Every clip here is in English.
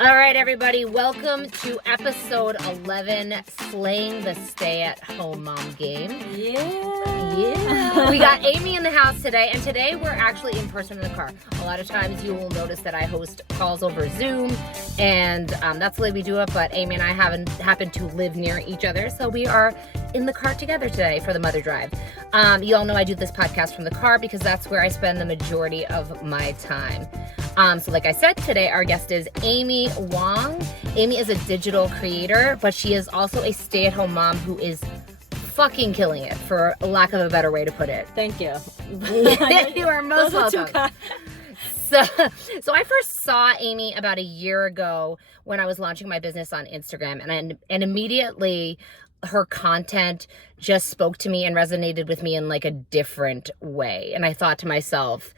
All right, everybody, welcome to episode 11, Slaying the Stay-at-Home Mom Game. Yeah. We got Amy in the house today, and today we're actually in person in the car. A lot of times you will notice that I host calls over Zoom, and that's the way we do it, but Amy and I happen to live near each other, so we are in the car together today for the Motherdrive. You all know I do this podcast from the car because that's where I spend the majority of my time. So like I said, today our guest is Amy Wong. Amy is a digital creator, but she is also a stay-at-home mom who is fucking killing it, for lack of a better way to put it. Thank you. You are most welcome. So I first saw Amy about a year ago when I was launching my business on Instagram, and immediately her content just spoke to me and resonated with me in like a different way. And I thought to myself,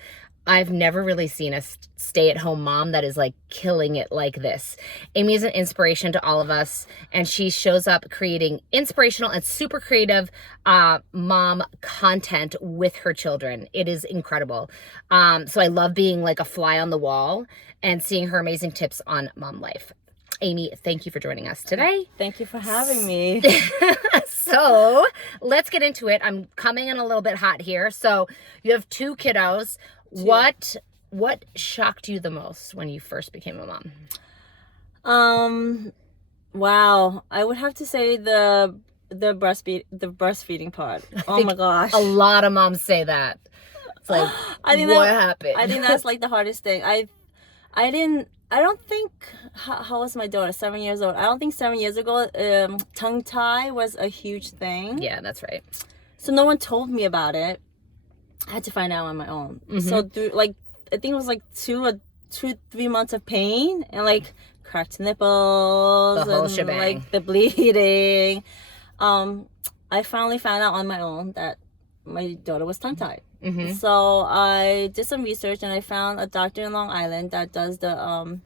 I've never really seen a stay-at-home mom that is like killing it like this. Amy is an inspiration to all of us, and she shows up creating inspirational and super creative mom content with her children. It is incredible. So I love being like a fly on the wall and seeing her amazing tips on mom life. Amy, thank you for joining us today. Thank you for having me. So let's get into it. I'm coming in a little bit hot here. So you have two kiddos. What shocked you the most when you first became a mom? Wow. I would have to say the breastfeeding part. Oh my gosh. A lot of moms say that. It's like, what happened? I think that's like the hardest thing. I don't think, how was my daughter? 7 years old. I don't think 7 years ago, tongue tie was a huge thing. Yeah, that's right. So no one told me about it. I had to find out on my own. Mm-hmm. So through, like, I think it was like 3 months of pain and like cracked nipples, the whole and shebang. Like the bleeding. I finally found out on my own that my daughter was tongue tied. Mm-hmm. So I did some research and I found a doctor in Long Island that does the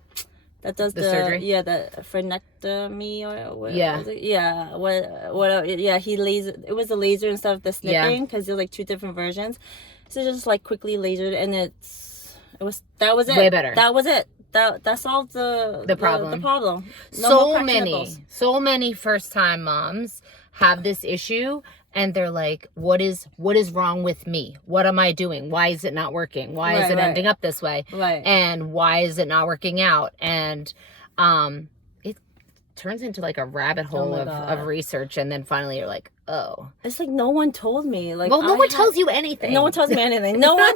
surgery. Yeah, the frenectomy or what? Yeah. Was it? Yeah. What? Yeah. It was a laser instead of the snipping because there's like two different versions. So just like quickly lasered, and that was it. Way better. That was it. That solved the problem. The problem. So many first time moms have this issue. And they're like, what is wrong with me? What am I doing? Why is it not working? Why is it ending up this way? Right. And why is it not working out? And it turns into like a rabbit hole of research. And then finally you're like, oh. It's like no one told me. Like, well, no one tells you anything. No one tells me anything. No one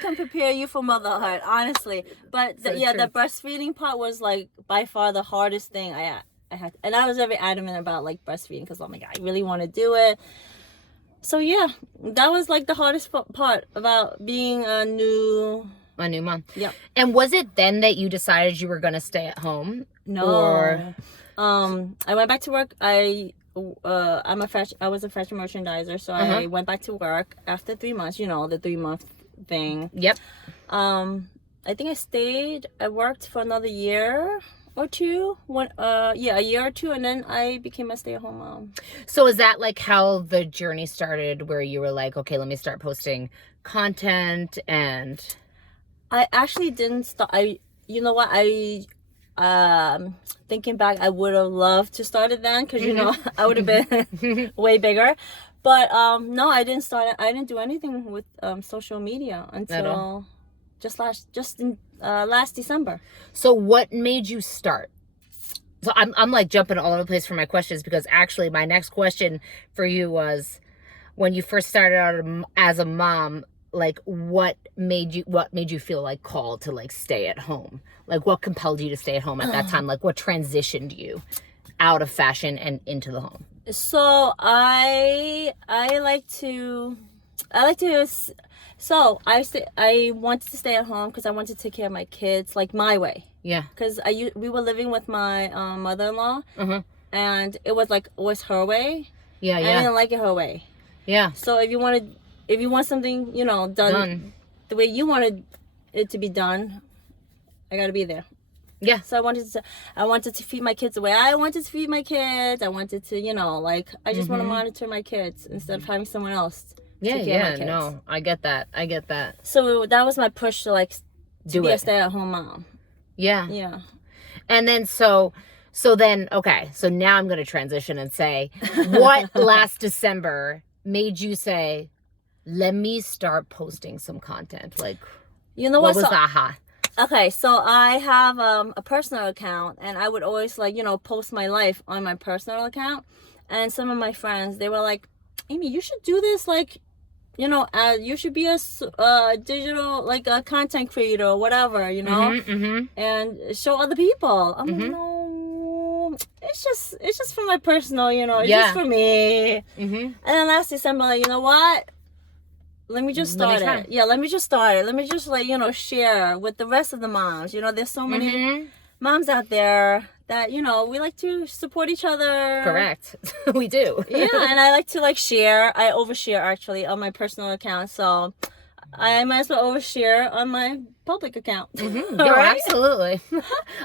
can prepare you for motherhood, honestly. But the breastfeeding part was like by far the hardest thing I had, and I was very adamant about like breastfeeding because I'm like, I really want to do it. So yeah, that was like the hardest part about being a new mom. Yeah. And was it then that you decided you were going to stay at home? No. Or... I went back to work. I was a fashion merchandiser, so I went back to work after 3 months. You know, the 3-month thing. Yep. I think I worked for another year or two, a year or two, and then I became a stay-at-home mom. So is that like how the journey started, where you were like, okay, let me start posting content? And I actually didn't start. You know what, thinking back, I would have loved to start it then, because you know I would have been way bigger. But no, I didn't start it. I didn't do anything with social media until last December. So what made you start? So I'm like jumping all over the place for my questions, because actually my next question for you was, when you first started out as a mom, like what made you feel like called to like stay at home? Like what compelled you to stay at home at that time? Like what transitioned you out of fashion and into the home? So I wanted to stay at home because I wanted to take care of my kids like my way. Yeah. Because we were living with my mother-in-law, and it was her way. Yeah, yeah. I didn't like it her way. Yeah. So if you want something, you know, done the way you wanted it to be done, I gotta be there. Yeah. So I wanted to feed my kids the way I wanted to feed my kids. I wanted to, you know, like I just want to monitor my kids instead of having someone else. Yeah, no, I get that. So that was my push to like be a stay-at-home mom. Yeah. Yeah. And then so then, okay, so now I'm going to transition and say, what last December made you say, let me start posting some content? Like, you know what was the aha? Okay, so I have a personal account, and I would always like, post my life on my personal account. And some of my friends, they were like, Amy, you should do this, like, you should be a digital, like a content creator or whatever, and show other people. I'm like, no, it's just for my personal, it's just for me. And then last December, like, you know what? Let me just start it. Yeah, let me just start it. Let me just share with the rest of the moms. There's so many moms out there that, we like to support each other. Correct. We do. Yeah, and I like to share. I overshare actually on my personal account. So I might as well overshare on my public account. No, right? Absolutely.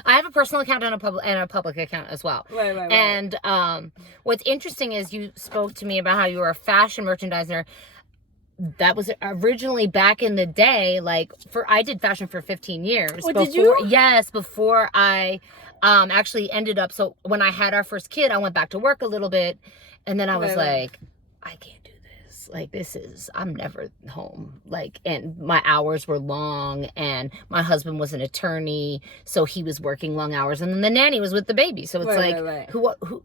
I have a personal account and a public account as well. Right. And what's interesting is you spoke to me about how you were a fashion merchandiser. That was originally back in the day, I did fashion for 15 years. What, did you? Yes, before I actually ended up, so when I had our first kid, I went back to work a little bit, and then I was like, I can't do this. I'm never home. And my hours were long, and my husband was an attorney, so he was working long hours, and then the nanny was with the baby. So it's who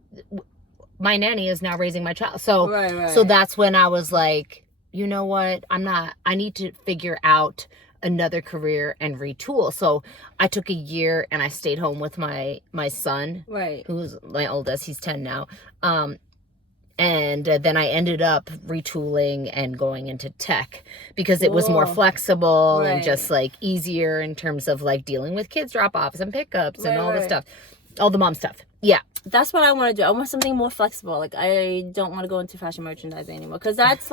my nanny is now raising my child. So, so that's when I was like, you know what? I need to figure out another career and retool. So I took a year and I stayed home with my son, who's my oldest. He's 10 now. And then I ended up retooling and going into tech because it was more flexible and just easier in terms of dealing with kids drop-offs and pickups and all the stuff, all the mom stuff. Yeah. That's what I want to do. I want something more flexible. I don't want to go into fashion merchandising anymore because that's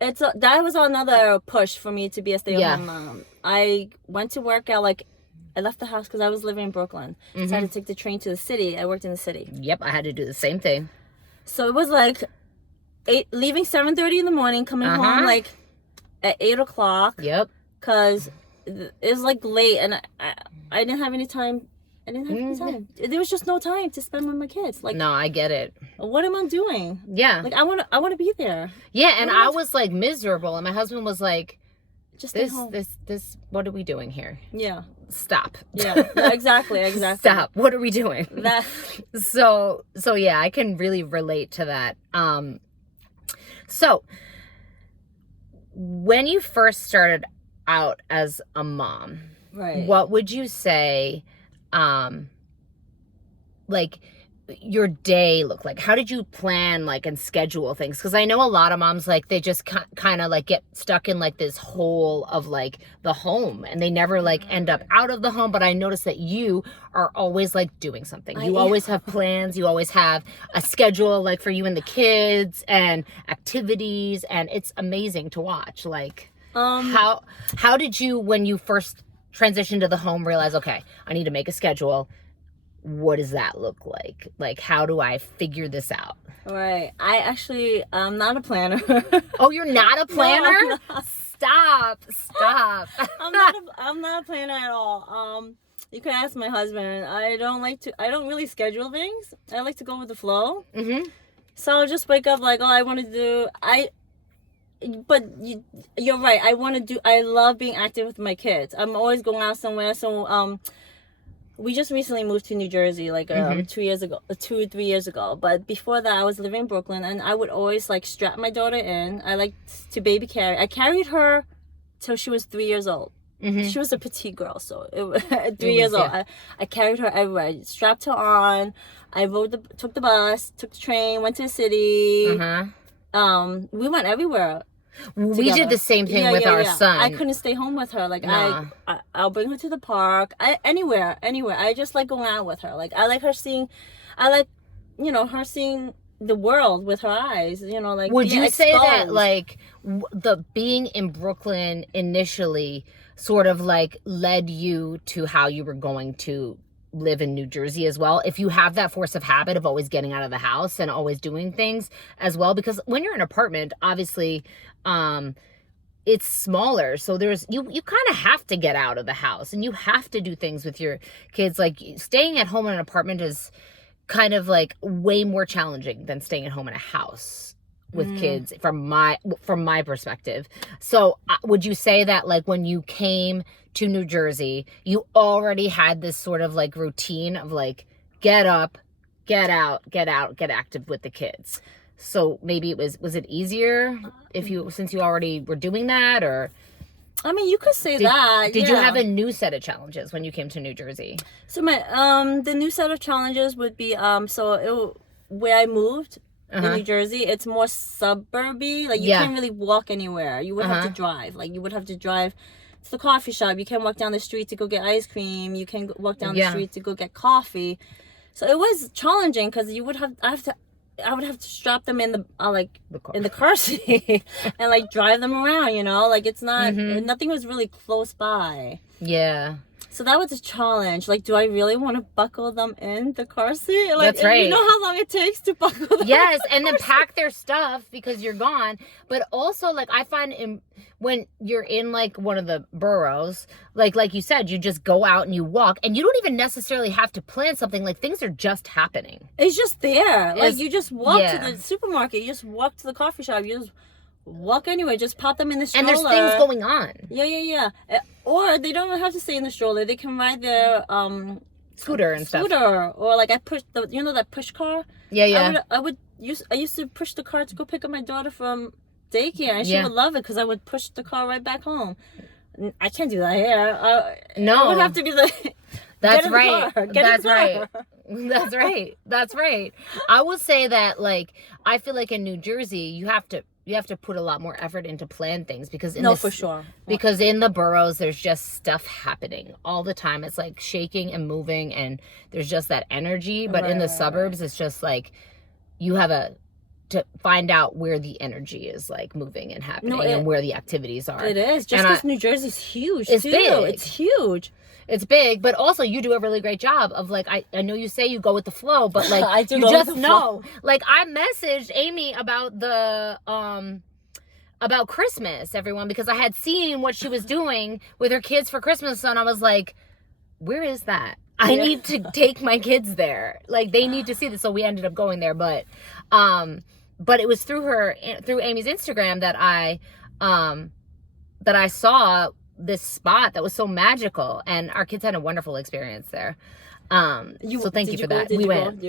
that was another push for me to be a stay-at-home mom. I went to work at I left the house because I was living in Brooklyn. So I had to take the train to the city. I worked in the city. Yep, I had to do the same thing. So it was leaving 7:30 in the morning, coming home at 8 o'clock. Yep. Because it was late and I didn't have any time. I didn't have any time. There was just no time to spend with my kids. No, I get it. What am I doing? Yeah. I want to be there. Yeah, and I was miserable, and my husband was like, just this, home. this, what are we doing here? Yeah. Stop. Yeah, exactly. Stop. What are we doing? So yeah, I can really relate to that. So when you first started out as a mom, what would you say, your day look like? How did you plan and schedule things? Because I know a lot of moms they just kind of get stuck in this hole of the home, and they never end up out of the home. But I noticed that you are always doing something. You always have plans. You always have a schedule for you and the kids and activities, and it's amazing to watch. How did you, when you first transitioned to the home, realize, okay, I need to make a schedule? What does that look like? How do I figure this out? Right. I'm not a planner. Oh, you're not a planner? No, Stop. I'm not a planner at all. You can ask my husband. I don't really schedule things. I like to go with the flow. So I'll just wake up I want to do, but you're right. I love being active with my kids. I'm always going out somewhere. So, we just recently moved to New Jersey 2 3 years ago. But before that, I was living in Brooklyn, and I would always strap my daughter in. I liked to baby carry. I carried her till she was 3 years old. She was a petite girl, so 3 years old. I carried her everywhere. I strapped her on. I took the bus, took the train, went to the city. We went everywhere. We did the same thing with our son. I couldn't stay home with her. I'll bring her to the park. Anywhere. I just like going out with her. I like her seeing. I like, her seeing the world with her eyes. Would you say that the being in Brooklyn initially sort of led you to how you were going to live in New Jersey as well, if you have that force of habit of always getting out of the house and always doing things as well? Because when you're in an apartment, obviously it's smaller, so there's you kind of have to get out of the house and you have to do things with your kids. Like staying at home in an apartment is kind of like way more challenging than staying at home in a house with kids from my perspective. So would you say that like when you came to New Jersey, you already had this sort of like routine of like get up, get out, get active with the kids? So maybe was it easier since you already were doing that? Or I mean, you could say that. Did you have a new set of challenges when you came to New Jersey? So my the new set of challenges would be where I moved in New Jersey, it's more suburby. Like you can't really walk anywhere. You would have to drive. Like you would have to drive to the coffee shop. You can't walk down the street to go get ice cream. You can walk down the street to go get coffee. So it was challenging because I would have to strap them in the in the car seat and like drive them around, you know, like it's not nothing was really close by. Yeah. So that was a challenge. Like, do I really want to buckle them in the car seat? Like, that's right. You know how long it takes to buckle them. Yes, and then pack their stuff because you're gone. But also, like, I find when you're in like one of the boroughs, like you said, you just go out and you walk, and you don't even necessarily have to plan something. Like things are just happening. It's just there. Like you just walk to the supermarket. You just walk to the coffee shop. You just walk anyway. Just pop them in the stroller. And there's things going on. Yeah. Or they don't even have to stay in the stroller. They can ride their scooter and stuff. Or like I push that push car. Yeah. I used to push the car to go pick up my daughter from daycare, and she would love it because I would push the car right back home. I can't do that here. No, it would have to be the. That's right. That's right. I will say that, like, I feel like in New Jersey, you have to put a lot more effort into plan things because for sure. Because in the boroughs, there's just stuff happening all the time. It's like shaking and moving, and there's just that energy. But in the suburbs, it's just like you have to find out where the energy is like moving and happening and where the activities are. It is just because New Jersey's huge. It's too. big. It's huge. It's big, but also you do a really great job of like, I know you say you go with the flow, but like I do you just know. Like I messaged Amy about about Christmas, everyone, because I had seen what she was doing with her kids for Christmas, and I was like, where is that? I need to take my kids there. Like they need to see this. So we ended up going there, but it was through Amy's Instagram that I saw this spot that was so magical, and our kids had a wonderful experience there. So thank you for that. We went.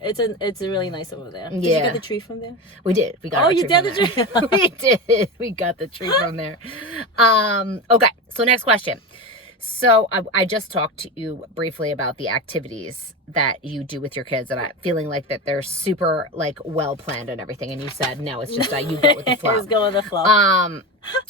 It's really nice over there. Did you get the tree from there? We did. We got. You did the tree. We did. We got the tree from there. Okay. So next question. So I just talked to you briefly about the activities that you do with your kids, and I'm feeling like that they're super like well planned and everything. And you said no, it's just that you go with the flow. Just go with the flow.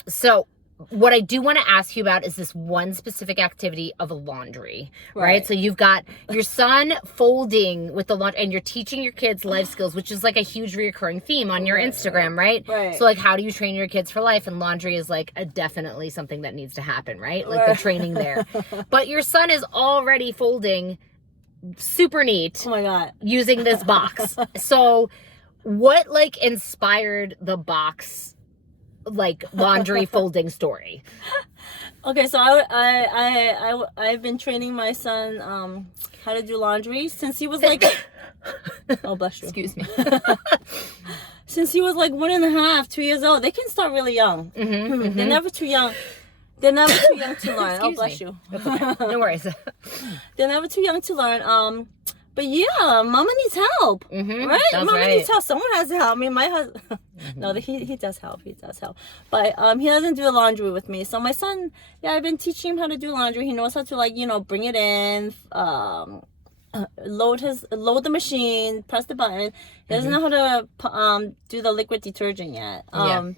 So what I do want to ask you about is this one specific activity of laundry, right? So you've got your son folding with the laundry, and you're teaching your kids life skills, which is like a huge reoccurring theme on your Instagram, right? So like, how do you train your kids for life? And laundry is like definitely something that needs to happen, right? Like the training there. But your son is already folding super neat. Oh my God. Using this box. So what like inspired the box like laundry folding story? Okay, so I've been training my son how to do laundry since he was like oh bless you, excuse me. Since he was like 1.5, 2 years old. They can start really young. They're never too young. They're never too young to learn. Oh bless you. That's okay. No worries. They're never too young to learn. But yeah, mama needs help, right? Mama needs help. Someone has to help. I mean, my husband, no, he does help. He does help. But he doesn't do the laundry with me. So my son, I've been teaching him how to do laundry. He knows how to like, bring it in, load the machine, press the button. He doesn't know how to do the liquid detergent yet. But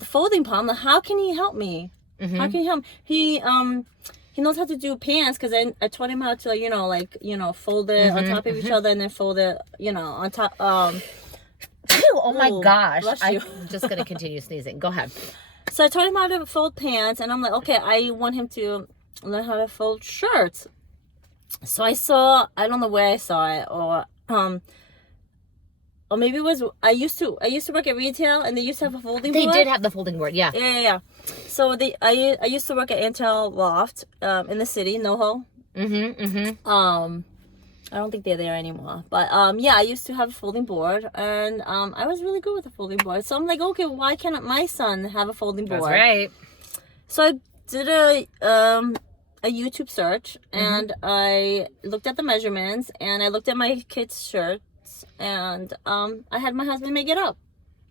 the folding part, I'm like, how can he help me? How can he help? He knows how to do pants because I taught him how to, fold it on top of each other and then fold it, on top. Oh my gosh. I'm just going to continue sneezing. Go ahead. So I taught him how to fold pants, and I'm like, okay, I want him to learn how to fold shirts. So I don't know where I saw it, or or maybe it was, I used to work at retail, and they used to have a folding They board. did have the folding board, yeah. Yeah. So I used to work at Intel Loft in the city, NoHo. I don't think they're there anymore. But yeah, I used to have a folding board, and I was really good with the folding board. So I'm like, okay, why can't my son have a folding board? That's right. So I did a YouTube search, and I looked at the measurements, and I looked at my kids' shirts, and I had my husband make it up.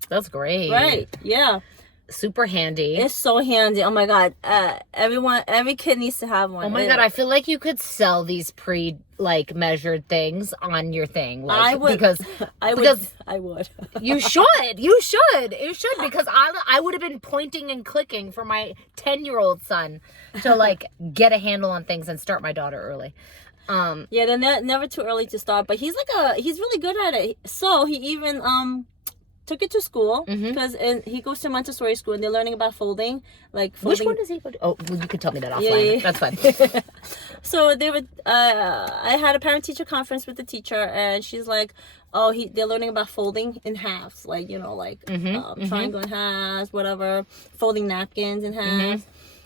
That's great. Right? Yeah. Super handy. It's so handy. Oh my god. Every kid needs to have one. Oh my god, I feel like you could sell these measured things on your thing. Like, I would. Because I would. you should. You should. Because I would have been pointing and clicking for my 10-year-old son to like get a handle on things and start my daughter early. Yeah, they're never too early to start, but he's really good at it. So he even took it to school, because he goes to Montessori school, and they're learning about folding. Which one does he go to? Oh, well, you could tell me that offline. Yeah. That's fine. So they would. I had a parent-teacher conference with the teacher, and she's like, "Oh, they're learning about folding in halves, triangle in halves, whatever, folding napkins in halves."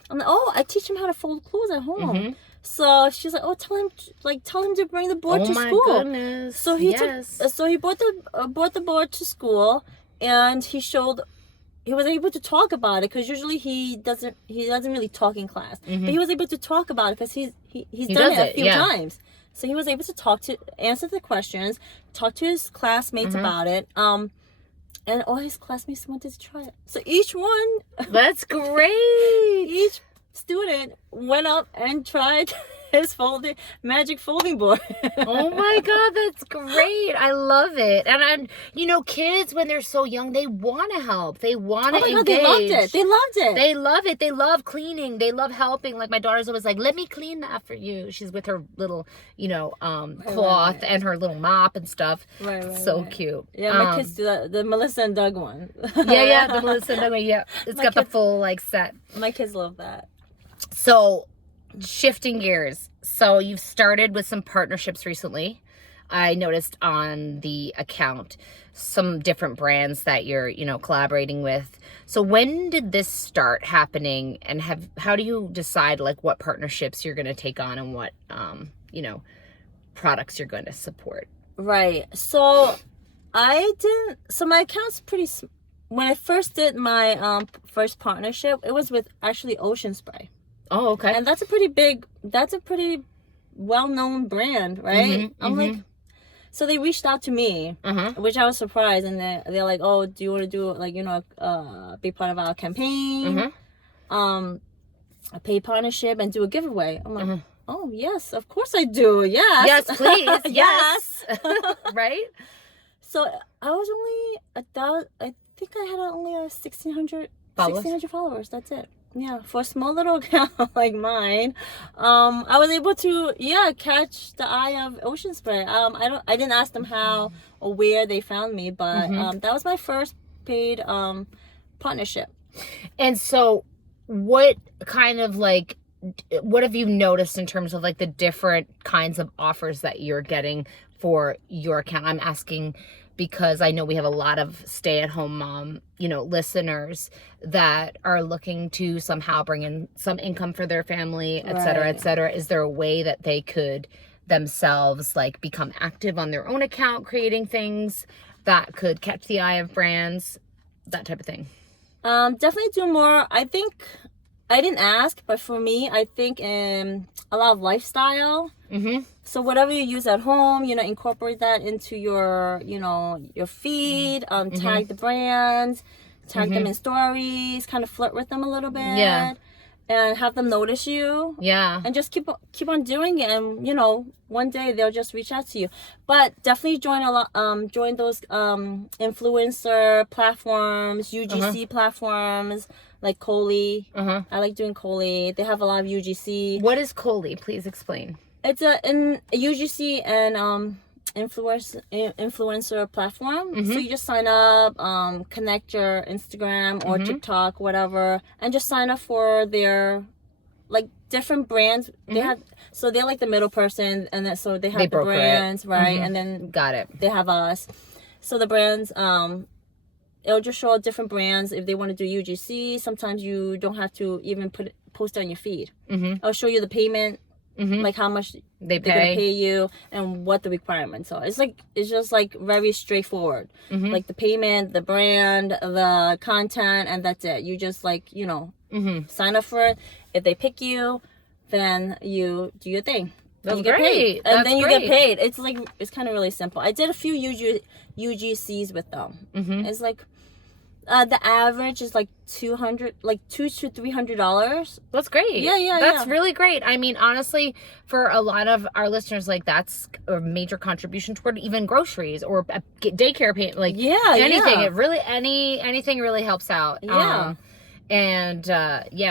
I'm like, "Oh, I teach him how to fold clothes at home." So she's like, "Oh, tell him to bring the board to school." Oh my goodness! So he brought the board to school, and he was able to talk about it, because usually he doesn't really talk in class, but he was able to talk about it because he's done it a few times. So he was able to answer the questions, talk to his classmates about it, and all his classmates wanted to try it. So each one, that's great. Each student went up and tried his magic folding board. Oh my god, that's great. I love it. And kids, when they're so young, they want to help. They want to engage. They loved it. They love it. They love cleaning. They love helping. Like, my daughter's always like, "Let me clean that for you." She's with her little, cloth and her little mop and stuff. So cute. Yeah, my kids do that. The Melissa and Doug one. Yeah, the Melissa and Doug one. Yeah, it's got the full set. My kids love that. So, shifting gears. So you've started with some partnerships recently. I noticed on the account some different brands that you're, collaborating with. So when did this start happening, and how do you decide what partnerships you're going to take on and what, products you're going to support? Right. So my account's when I first did my first partnership, it was with actually Ocean Spray. Oh, okay. And that's a pretty well-known brand, right? I'm like, so they reached out to me, which I was surprised, and they're like, "Oh, do you want to do be part of our campaign, a paid partnership, and do a giveaway?" I'm like, "Oh yes, of course I do. Yes, please, yes, right." So I was only I think I had only 1,600 followers. That's it. Yeah, for a small little account like mine, I was able to catch the eye of Ocean Spray. I didn't ask them how or where they found me, but that was my first paid partnership. And so, what kind of what have you noticed in terms of the different kinds of offers that you're getting for your account? I'm asking because I know we have a lot of stay-at-home mom, listeners that are looking to somehow bring in some income for their family, et cetera, et cetera. Is there a way that they could themselves become active on their own account, creating things that could catch the eye of brands, that type of thing? Definitely do more. I think I didn't ask, but for me, I think a lot of lifestyle. So whatever you use at home, incorporate that into your, your feed, tag the brands, tag them in stories, kind of flirt with them a little bit. Yeah. And have them notice you. Yeah. And just keep on doing it, and one day they'll just reach out to you. But definitely join those influencer platforms, UGC platforms like Coley. I like doing Coley. They have a lot of UGC. What is Coley? Please explain. It's a UGC and influencer platform. So you just sign up, connect your Instagram or TikTok, whatever, and just sign up for their different brands. They have, so they're the middle person, and then so they have the brands, right? And then got it. They have us. So the brands, it'll just show different brands if they want to do UGC. Sometimes you don't have to even post on your feed. I'll show you the payment, like how much they're gonna pay you and what the requirements are. It's just like very straightforward. Like the payment, the brand, the content, and that's it. You just like, you know, sign up for it. If they pick you, then you do your thing. That's you get great. paid. And then you get paid. It's kind of really simple. I did a few UGCs with them. It's like the average is like $200 to $300. That's great. That's really great. I mean, honestly, for a lot of our listeners, like that's a major contribution toward even groceries or a daycare payment. Like anything. It really anything really helps out.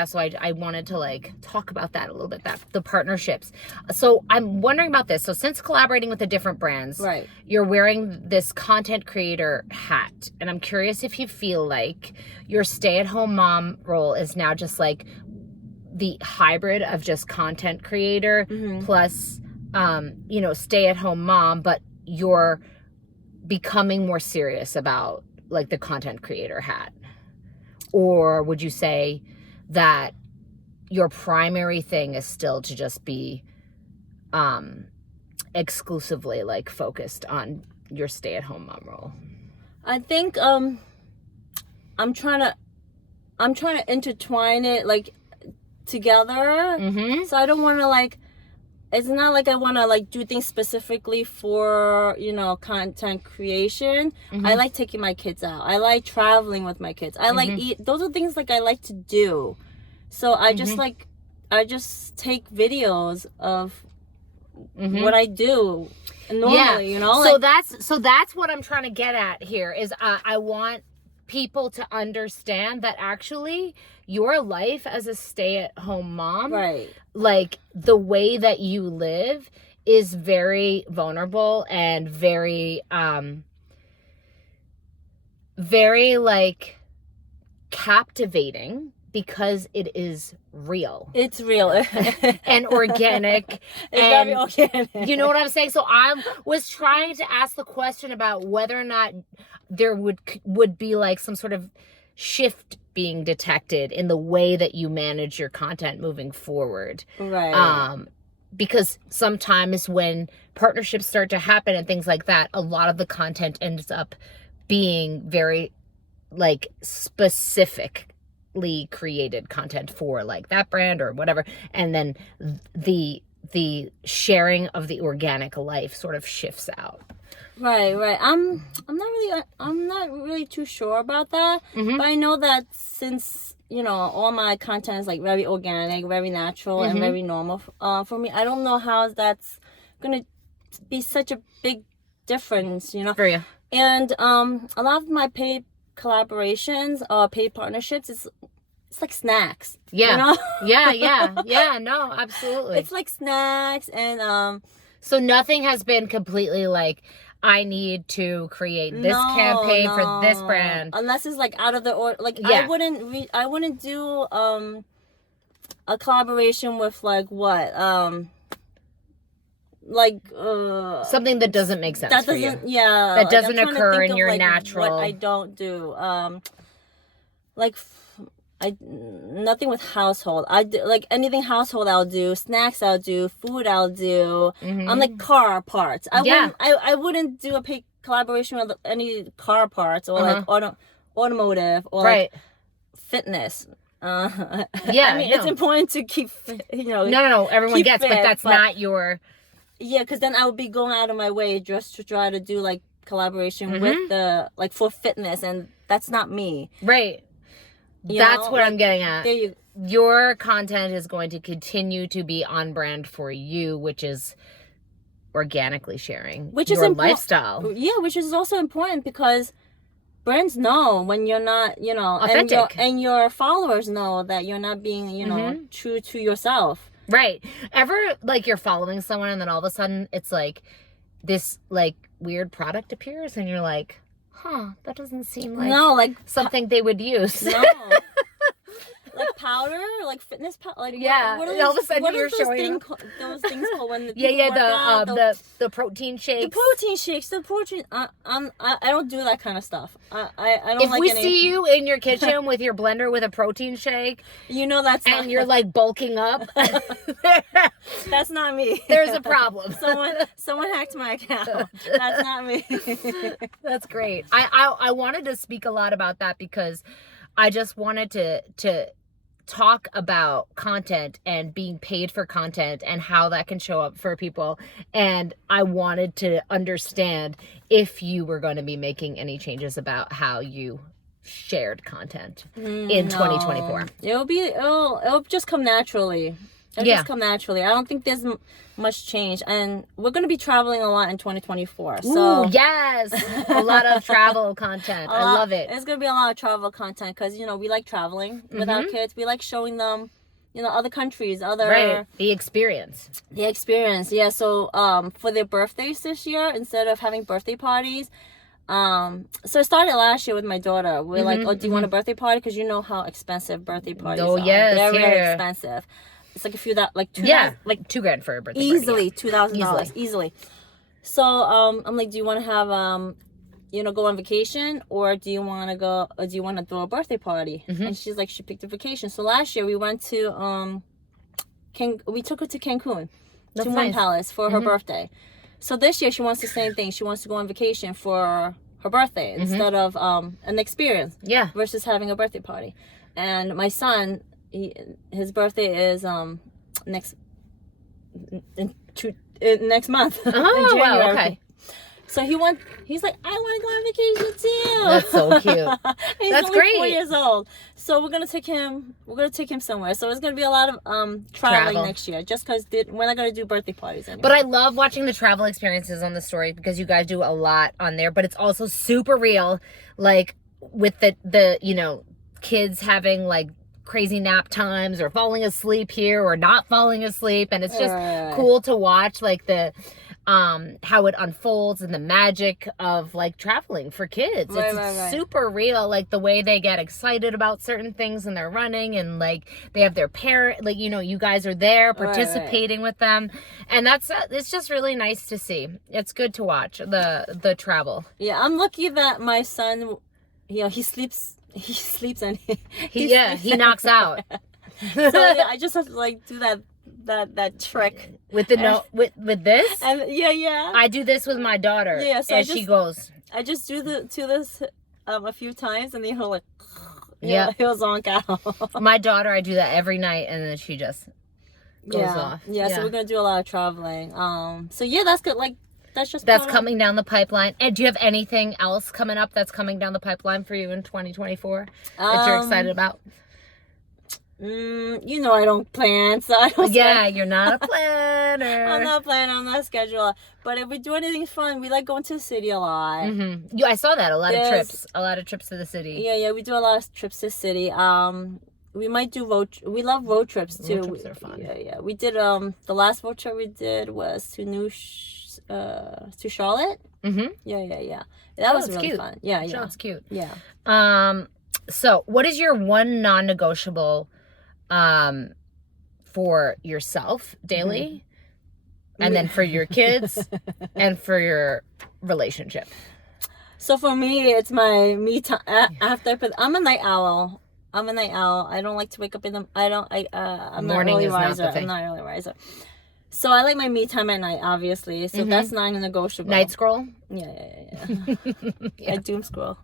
So I wanted to like talk about that a little bit, the partnerships. So I'm wondering about this. So since collaborating with the different brands, right, you're wearing this content creator hat. And I'm curious if you feel like your stay-at-home mom role is now just like the hybrid of just content creator plus, stay-at-home mom, but you're becoming more serious about like the content creator hat. Or would you say that your primary thing is still to just be exclusively like focused on your stay-at-home mom role? I think I'm trying to intertwine it like together. So I don't want to like, it's not like I want to like do things specifically for, you know, content creation. I like taking my kids out. I like traveling with my kids. I like eat. Those are things like I like to do. So I just take videos of what I do normally, you know? So that's what I'm trying to get at here is I want people to understand that actually your life as a stay-at-home mom, right, like the way that you live is very vulnerable and very like captivating because it is real. It's real. And organic. It's very organic. You know what I'm saying? So I was trying to ask the question about whether or not there would be like some sort of shift being detected in the way that you manage your content moving forward. Right. Because sometimes when partnerships start to happen and things like that, a lot of the content ends up being very like specifically created content for like that brand or whatever. And then the sharing of the organic life sort of shifts out. Right. I'm not really too sure about that. But I know that since, you know, all my content is like very organic, very natural, and very normal for me, I don't know how that's gonna be such a big difference, you know. For you. And a lot of my paid collaborations or paid partnerships it's like snacks. Yeah. You know? Yeah. No, absolutely. It's like snacks and so nothing has been completely like, I need to create this campaign for this brand. Unless it's like out of the order. Like I wouldn't do a collaboration with like what? Something that doesn't make sense for you. Yeah. That doesn't occur in your natural. What I don't do. Nothing with household. I do like anything household. I'll do snacks. I'll do food. I'll do. I'm like car parts. I wouldn't do a paid collaboration with any car parts or like automotive or like fitness. I mean, it's important to keep fit, you know. No. Everyone gets, fit, but that's not your. Yeah, because then I would be going out of my way just to try to do like collaboration with the like for fitness, and that's not me. Right. That's what I'm getting at. There your content is going to continue to be on brand for you, which is organically sharing your lifestyle. Yeah, which is also important because brands know when you're not, you know, authentic. And your followers know that you're not being, you know, true to yourself. Right. Ever like you're following someone and then all of a sudden it's like this like weird product appears and you're like, that doesn't seem like something they would use. No. like powder, like fitness powder. Like Yeah. what are All of a those, sudden what you're are those showing. those things called when the The protein shakes. The protein shakes. The protein. I don't do that kind of stuff. I don't If like we any. see you in your kitchen with your blender with a protein shake, you know that's and not, you're like bulking up, that's not me. there's a problem. Someone hacked my account. That's not me. That's great. I wanted to speak a lot about that because I just wanted to talk about content and being paid for content and how that can show up for people. And I wanted to understand if you were going to be making any changes about how you shared content in 2024. It'll just come naturally. It'll just come naturally. I don't think there's much change, and we're going to be traveling a lot in 2024. So ooh, yes, a lot of travel content. I love it. It's going to be a lot of travel content because we like traveling with our kids. We like showing them, other countries, the experience. The experience, yeah. So for their birthdays this year, instead of having birthday parties. So I started last year with my daughter. We're like, oh, do you want a birthday party? Because you know how expensive birthday parties are. Yes, they're very expensive. It's like a few that like like $2,000 for a birthday easily party. $2,000 easily. So I'm like, do you want to have go on vacation, or do you want to throw a birthday party? And she's like, she picked a vacation. So last year we went to we took her to Cancun, to One Palace for her birthday. So this year she wants the same thing. She wants to go on vacation for her birthday instead of an experience. Yeah. Versus having a birthday party. And my son, his birthday is next month. Oh, wow, okay. So he's like, I want to go on vacation too. That's so cute. He's That's only great. 4 years old. So we're gonna take him somewhere. So it's gonna be a lot of traveling next year, just because we're not gonna do birthday parties anymore. But I love watching the travel experiences on the story because you guys do a lot on there, but it's also super real, like with the kids having like crazy nap times or falling asleep here or not falling asleep, and it's just cool to watch like the how it unfolds and the magic of like traveling for kids. It's super real, like the way they get excited about certain things and they're running, and like they have their parent, like you guys are there participating with them, and it's just really nice to see. It's good to watch the travel. Yeah, I'm lucky that my son, he sleeps and he knocks out. So I just have to like do that trick with the with this. And yeah. I do this with my daughter. Yeah, so she goes. I just do this a few times, and then he'll like he'll zonk out. My daughter, I do that every night, and then she just goes off. Yeah, so we're gonna do a lot of traveling. So yeah, that's good. Like that's coming down the pipeline. And do you have anything else coming up that's coming down the pipeline for you in 2024 that you're excited about? I don't plan, so I don't. Yeah, you're not a planner. I'm not planning. I'm not a scheduler. But if we do anything fun, we like going to the city a lot. Yeah, I saw that. A lot of trips to the city. Yeah, we do a lot of trips to the city. We might do we love road trips too. Road trips are fun. Yeah. We did the last road trip we did was to Charlotte. Yeah. That was really cute. fun. Yeah. Charlotte's cute. Yeah. So what is your one non-negotiable for yourself daily, and then for your kids and for your relationship? So for me, it's my me time after. I'm a night owl. I don't like to wake up in the. I'm Morning not early is not riser. the thing. I'm not early riser. So I like my me time at night, obviously. So that's non-negotiable. Night scroll? Yeah. I doom scroll.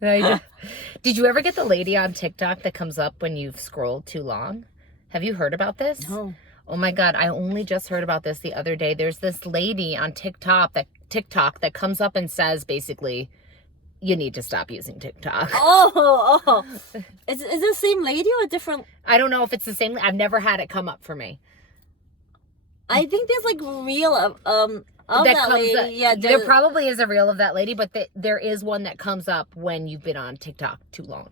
Did you ever get the lady on TikTok that comes up when you've scrolled too long? Have you heard about this? No. Oh my God, I only just heard about this the other day. There's this lady on TikTok that comes up and says basically, you need to stop using TikTok. Oh. Is it the same lady or a different? I don't know if it's the same. I've never had it come up for me. I think there's like reel of that lady. Yeah, there probably is a reel of that lady, but there is one that comes up when you've been on TikTok too long.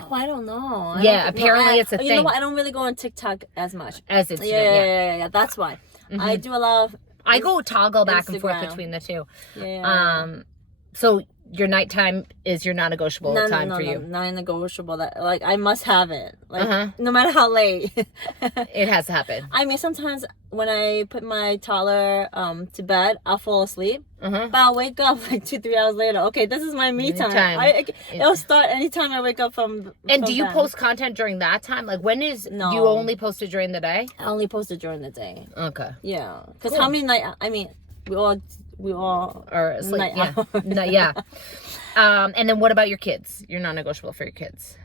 Oh, I don't know. Apparently it's a thing. You know what? I don't really go on TikTok as much. As it's yeah. That's why. I do a lot of. I go toggle back and forth between the two. Yeah. So your nighttime is your non-negotiable time for you. Non-negotiable. That like I must have it. Like no matter how late. It has to happen. I mean, sometimes when I put my toddler to bed, I'll fall asleep. But I'll wake up like 2-3 hours later. Okay, this is my me time. It'll start anytime I wake up from. And do you post content during that time? Like when is No. you only post it during the day? I only post it during the day. Okay. Yeah, because how many night? I mean, we all or asleep. night Yeah. And then what about your kids? You're non-negotiable for your kids.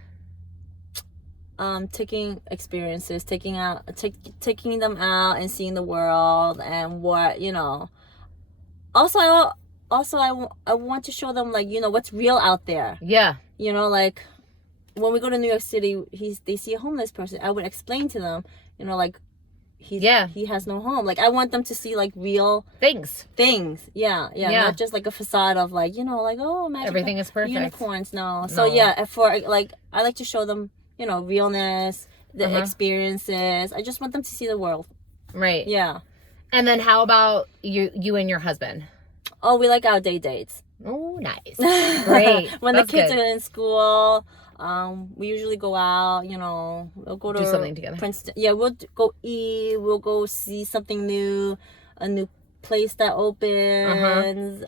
Taking experiences, taking them out and seeing the world and what, you know. Also I want to show them, like, you know, what's real out there. Yeah. You know, like when we go to New York City, they see a homeless person. I would explain to them, you know, like he has no home. Like I want them to see like real things. Yeah. Not just like a facade of like, you know, like, oh, magic, everything is perfect. Unicorns. No. So yeah, for like I like to show them, you know, realness, the experiences. I just want them to see the world. Right. Yeah. And then how about you and your husband? Oh, we like our dates. Oh, nice. Great. When That's the kids good. are in school, we usually go out, you know, we'll go to do something together. Princeton. Yeah, we'll go eat, we'll go see something new, a new place that opens,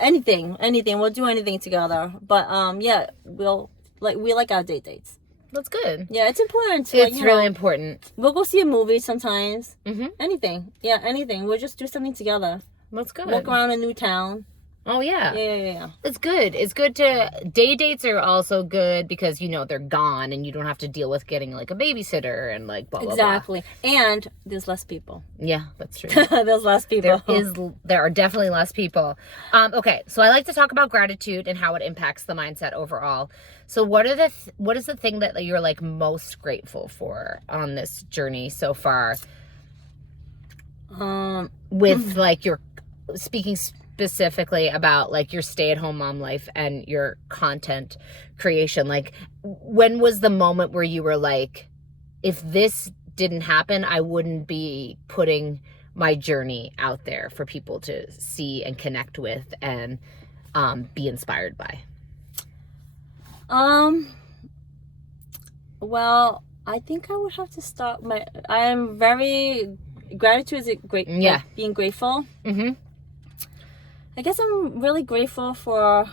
anything. We'll do anything together. But yeah, we like our dates. That's good. Yeah, it's important to, it's really important. We'll go see a movie sometimes. Anything. Yeah, anything. We'll just do something together. That's good. Walk around a new town. Oh, yeah. Yeah. It's good. It's good to... Day dates are also good because, you know, they're gone and you don't have to deal with getting, like, a babysitter and, like, blah, blah, exactly. Blah. And there's less people. Yeah, that's true. There's less people. There are definitely less people. Okay, so I like to talk about gratitude and how it impacts the mindset overall. So what is the thing that you're, like, most grateful for on this journey so far? With, like, your... Speaking specifically about like your stay-at-home mom life and your content creation, like when was the moment where you were like, if this didn't happen, I wouldn't be putting my journey out there for people to see and connect with and be inspired by? Well, I think I would have to start gratitude is great. Yeah. Like being grateful. I guess I'm really grateful for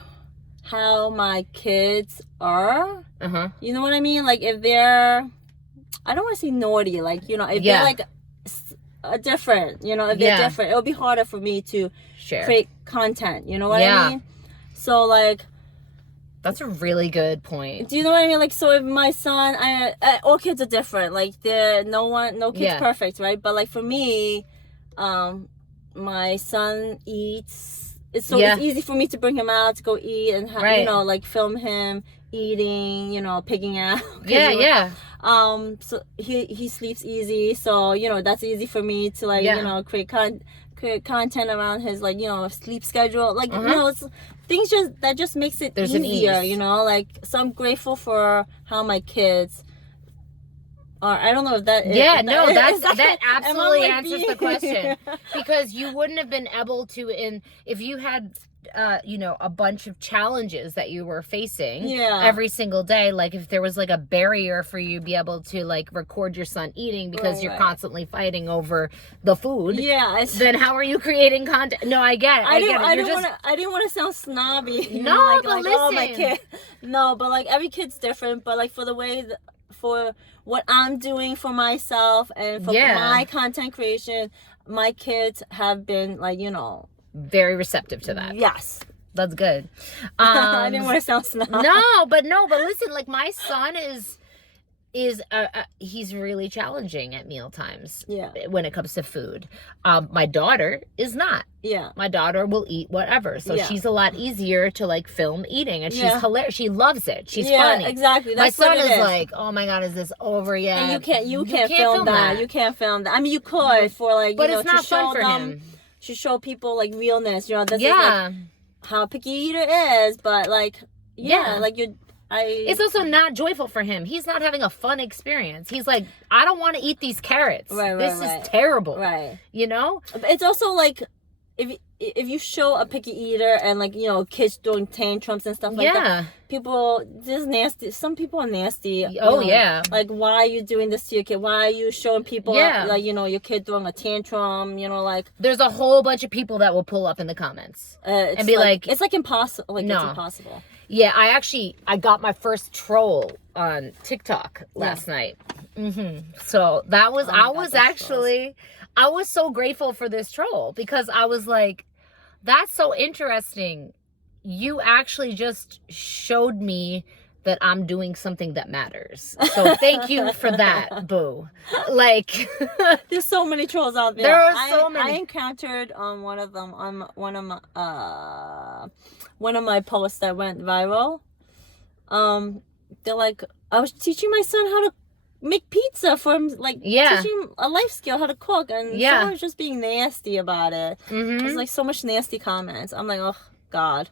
how my kids are. You know what I mean? Like if they're, I don't want to say naughty, like, you know, if they're like different, you know, if they're different, it'll be harder for me to create content. You know what I mean? So like, that's a really good point. Do you know what I mean? Like, so if my son, all kids are different. Like, no kid's perfect, right? But like for me, my son eats. It's easy for me to bring him out to go eat and you know, like film him eating, you know, pigging out. So he sleeps easy, so you know that's easy for me to like you know create content around his like you know sleep schedule. Like you know, it's things that just makes it easier. You know, like so I'm grateful for how my kids. I don't know if that. That absolutely answers the question because you wouldn't have been able to if you had, you know, a bunch of challenges that you were facing every single day. Like if there was like a barrier for you to be able to like record your son eating because you're constantly fighting over the food. Then how are you creating content? No, I get it. I didn't want to sound snobby. No, but listen. Oh, my kid. No, but like every kid's different. But like for the way for what I'm doing for myself and for my content creation, my kids have been like, you know, very receptive to that. Yes. That's good. I didn't want to sound snob. No, but listen, like my son is he's really challenging at meal times when it comes to food. My daughter is not. My daughter will eat whatever, so she's a lot easier to like film eating, and she's hilarious. She loves it. She's funny. Exactly. That's my son is like, oh my god, is this over yet? And you can't film that. You can't film that. I mean, you could for like, but you know, it's not to fun show for him. To show people like realness. You know, this is like how picky eater is, but like like you're. It's also not joyful for him. He's not having a fun experience. He's like, I don't want to eat these carrots. This is terrible. Right. You know? But it's also like, if you show a picky eater and like, you know, kids doing tantrums and stuff like that, people just nasty. Some people are nasty. Oh, yeah. Like, why are you doing this to your kid? Why are you showing people like, you know, your kid doing a tantrum? You know, like, there's a whole bunch of people that will pull up in the comments and be like, it's like impossible. Like, no. it's impossible. Yeah, I got my first troll on TikTok last night. So that was, I was so grateful for this troll because I was like, that's so interesting. You actually just showed me that I'm doing something that matters. So thank you for that, boo. Like, there's so many trolls out there. There are so many. I encountered one of them on one of my posts that went viral. They're like, I was teaching my son how to make pizza from like teaching a life skill, how to cook, and someone was just being nasty about it. There's like so much nasty comments. I'm like, oh God.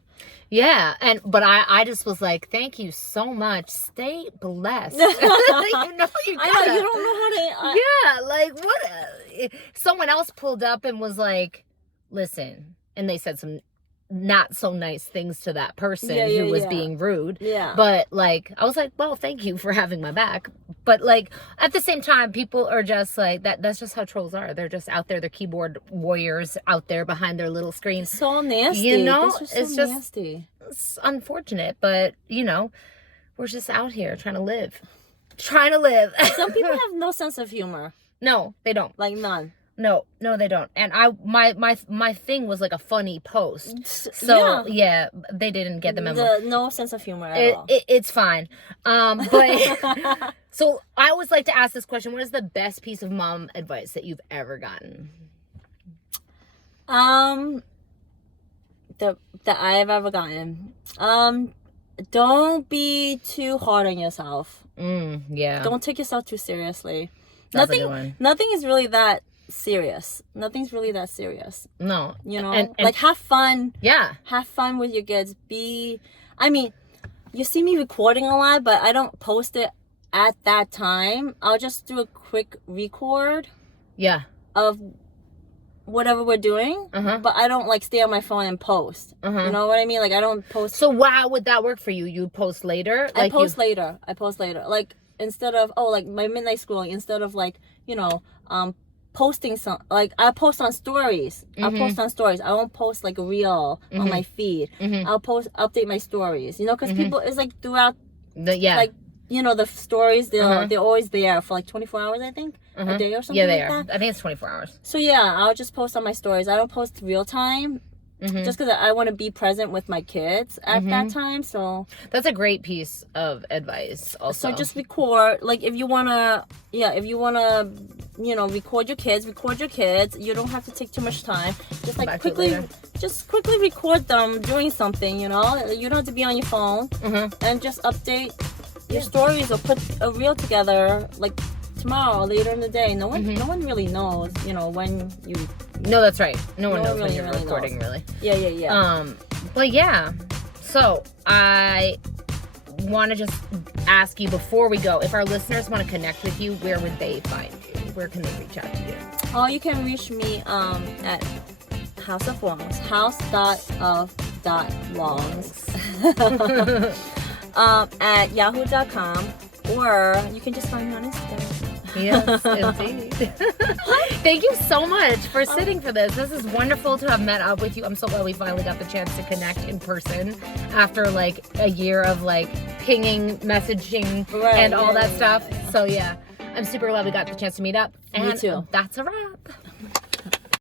Yeah, but I just was like, thank you so much. Stay blessed. You know, you gotta, I know, you don't know how to. Yeah, like what? Someone else pulled up and was like, listen, and they said some not so nice things to that person who was being rude. Yeah. But like, I was like, well, thank you for having my back. But like, at the same time, people are just like, that's just how trolls are. They're just out there. They're keyboard warriors out there behind their little screens. So nasty. You know, it's just nasty. It's unfortunate, but you know, we're just out here trying to live. Some people have no sense of humor. No, they don't. Like none. No, they don't. And my thing was like a funny post. So yeah they didn't get the memo. No sense of humor at all. It's fine. But so I always like to ask this question: what is the best piece of mom advice that you've ever gotten? That I've ever gotten. Don't be too hard on yourself. Yeah. Don't take yourself too seriously. That's a good one. Nothing is really that serious. Nothing's really that serious. No. You know? And like, have fun. Yeah. Have fun with your kids. I mean, you see me recording a lot, but I don't post it at that time. I'll just do a quick record. Yeah. Of whatever we're doing. But I don't like stay on my phone and post. You know what I mean? Like, I don't post. So how would that work for you? You post later? I post later. Like, instead of, like my midnight scrolling, instead of like, you know, posting some, like I post on stories. I won't post like a reel on my feed. I'll update my stories, you know, because people, it's like throughout like, you know, the stories, they're always there for like 24 hours, I think, a day or something. Yeah, they are. I think it's 24 hours. So yeah, I'll just post on my stories. I don't post real time. Just because I want to be present with my kids at that time. So that's a great piece of advice also. So just record, like if you want to, you know, record your kids. You don't have to take too much time. Just like quickly record them doing something, you know. You don't have to be on your phone. And just update your stories or put a reel together like tomorrow or later in the day. No one really knows, you know, when you. No, that's right. No one knows when you're recording, really. Yeah. But yeah. So I want to just ask you before we go, if our listeners want to connect with you, where would they find you? Where can they reach out to you? Oh, you can reach me at House of Wongs, house.of.longs at yahoo.com, or you can just find me on Instagram. Yes, indeed. Thank you so much for sitting for this. This is wonderful to have met up with you. I'm so glad we finally got the chance to connect in person after like a year of like pinging, messaging, and all that stuff. So yeah, I'm super glad we got the chance to meet up. And me too. That's a wrap.